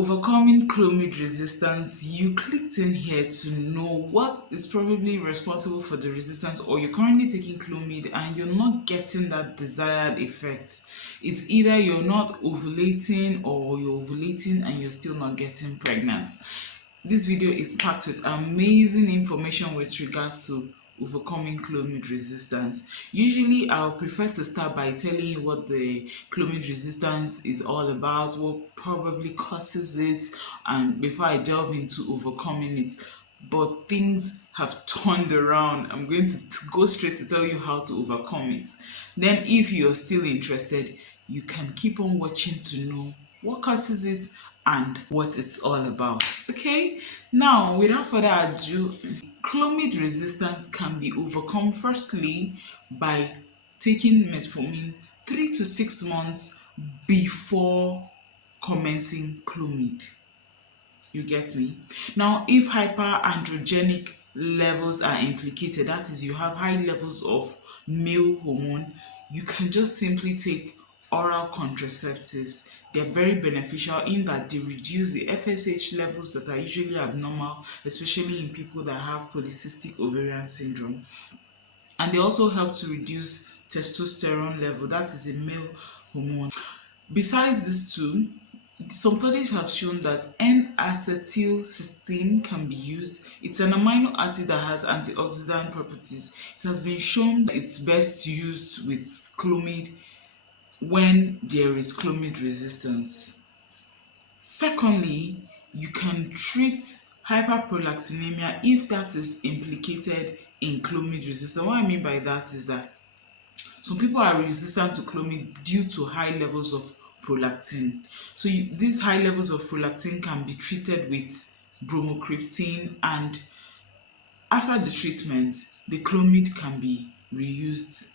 Overcoming Clomid resistance, you clicked in here to know what is probably responsible for the resistance, or you're currently taking Clomid and you're not getting that desired effect. It's either you're not ovulating or you're ovulating and you're still not getting pregnant. This video is packed with amazing information with regards to overcoming Clomid resistance. Usually I'll prefer to start by telling you what the Clomid resistance is all about, what probably causes it, and before I delve into overcoming it. But things have turned around. I'm going to go straight to tell you how to overcome it. Then if you're still interested, you can keep on watching to know what causes it and what it's all about. Okay, now without further ado, Clomid resistance can be overcome firstly by taking metformin 3 to 6 months before commencing Clomid. You get me? Now, if hyperandrogenic levels are implicated, that is, you have high levels of male hormone, you can just simply take oral contraceptives. They're very beneficial in that they reduce the FSH levels that are usually abnormal, especially in people that have polycystic ovarian syndrome. And they also help to reduce testosterone level, that is a male hormone. Besides these two, some studies have shown that N-acetylcysteine can be used. It's an amino acid that has antioxidant properties. It has been shown that it's best used with Clomid when there is Clomid resistance. Secondly, you can treat hyperprolactinemia if that is implicated in Clomid resistance. What I mean by that is that some people are resistant to Clomid due to high levels of prolactin. So these high levels of prolactin can be treated with bromocriptine, and after the treatment, the Clomid can be reused.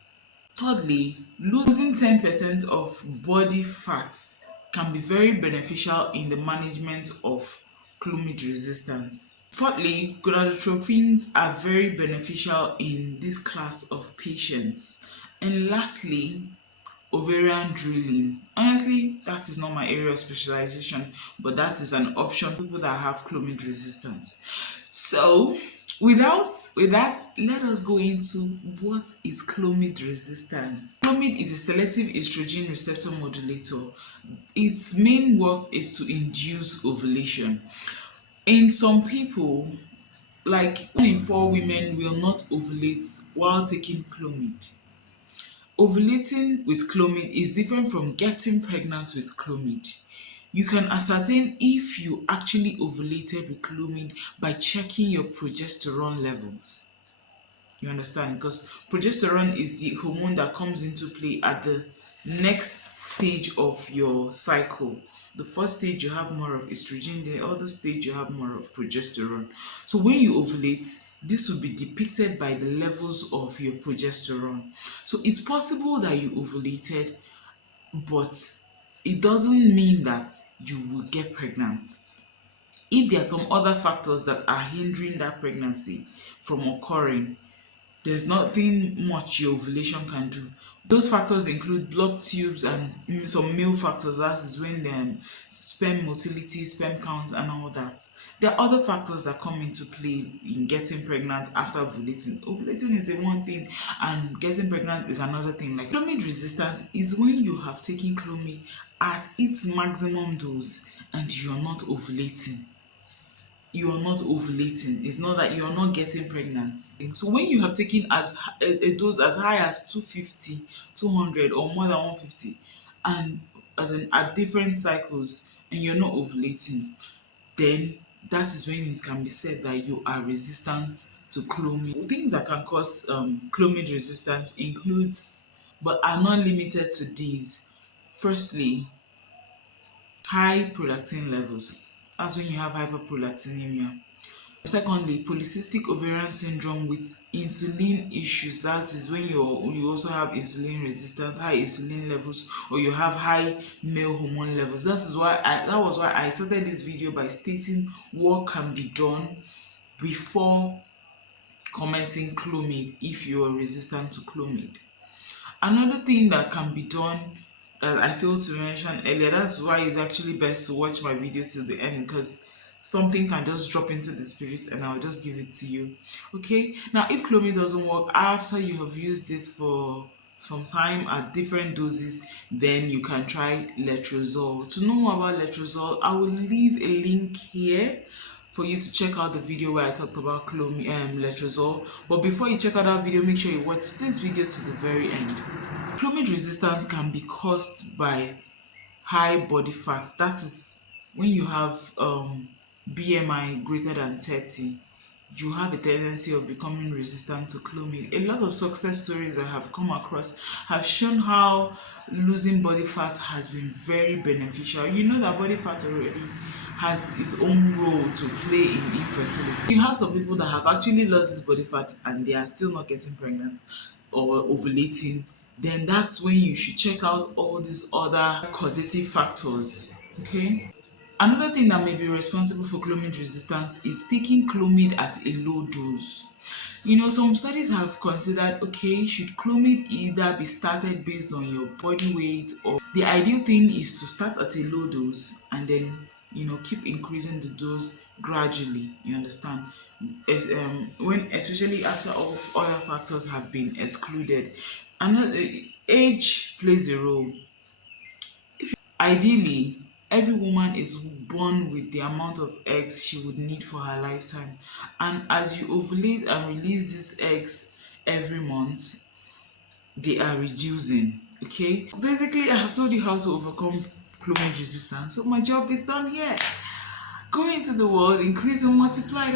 Thirdly, losing 10% of body fats can be very beneficial in the management of Clomid resistance. Fourthly, gonadotropins are very beneficial in this class of patients. And lastly, ovarian drilling. Honestly, that is not my area of specialization, but that is an option for people that have Clomid resistance. So, with that, let us go into what is Clomid resistance. Clomid is a selective estrogen receptor modulator. Its main work is to induce ovulation. In some people, like 1 in 4 women will not ovulate while taking Clomid. Ovulating with Clomid is different from getting pregnant with Clomid. You can ascertain if you actually ovulated with Clomid by checking your progesterone levels. You understand? Because progesterone is the hormone that comes into play at the next stage of your cycle. The first stage you have more of estrogen, the other stage you have more of progesterone. So when you ovulate, this will be depicted by the levels of your progesterone. So it's possible that you ovulated, but it doesn't mean that you will get pregnant. If there are some other factors that are hindering that pregnancy from occurring, there's nothing much your ovulation can do. Those factors include blocked tubes and some male factors, that is when the sperm motility, sperm count, and all that. There are other factors that come into play in getting pregnant after ovulating. Ovulating is one thing and getting pregnant is another thing. Like Clomid resistance is when you have taken Clomid at its maximum dose and you are not ovulating. It's not that you're not getting pregnant. So when you have taken a dose as high as 250, 200, or more than 150, and at different cycles, and you're not ovulating, then that is when it can be said that you are resistant to Clomid. Things that can cause Clomid resistance includes, but are not limited to these. Firstly, high prolactin levels. That's when you have hyperprolactinemia. Secondly, polycystic ovarian syndrome with insulin issues. That is when you also have insulin resistance, high insulin levels, or you have high male hormone levels. That was why I started this video by stating what can be done before commencing Clomid if you are resistant to Clomid. Another thing that can be done I failed to mention earlier. That's why it's actually best to watch my video till the end, because something can just drop into the spirit and I'll just give it to you. Okay, now if Clomid doesn't work after you have used it for some time at different doses, then you can try letrozole. To know more about letrozole, I will leave a link here for you to check out the video where I talked about letrozole. But before you check out that video, make sure you watch this video to the very end. Clomid resistance can be caused by high body fat. That is when you have BMI greater than 30, you have a tendency of becoming resistant to Clomid. A lot of success stories I have come across have shown how losing body fat has been very beneficial. You know that body fat already has its own role to play in infertility. You have some people that have actually lost this body fat and they are still not getting pregnant or ovulating. Then that's when you should check out all these other causative factors. Okay. Another thing that may be responsible for Clomid resistance is taking Clomid at a low dose. You know, some studies have considered, okay, should Clomid either be started based on your body weight, or the ideal thing is to start at a low dose and then, keep increasing the dose gradually. You understand? When, especially after all of other factors have been excluded. Another age plays a role. Ideally, every woman is born with the amount of eggs she would need for her lifetime. And as you ovulate and release these eggs every month, they are reducing. Okay? Basically, I have told you how to overcome Clomid resistance. So my job is done here. Go into the world, increase and multiply.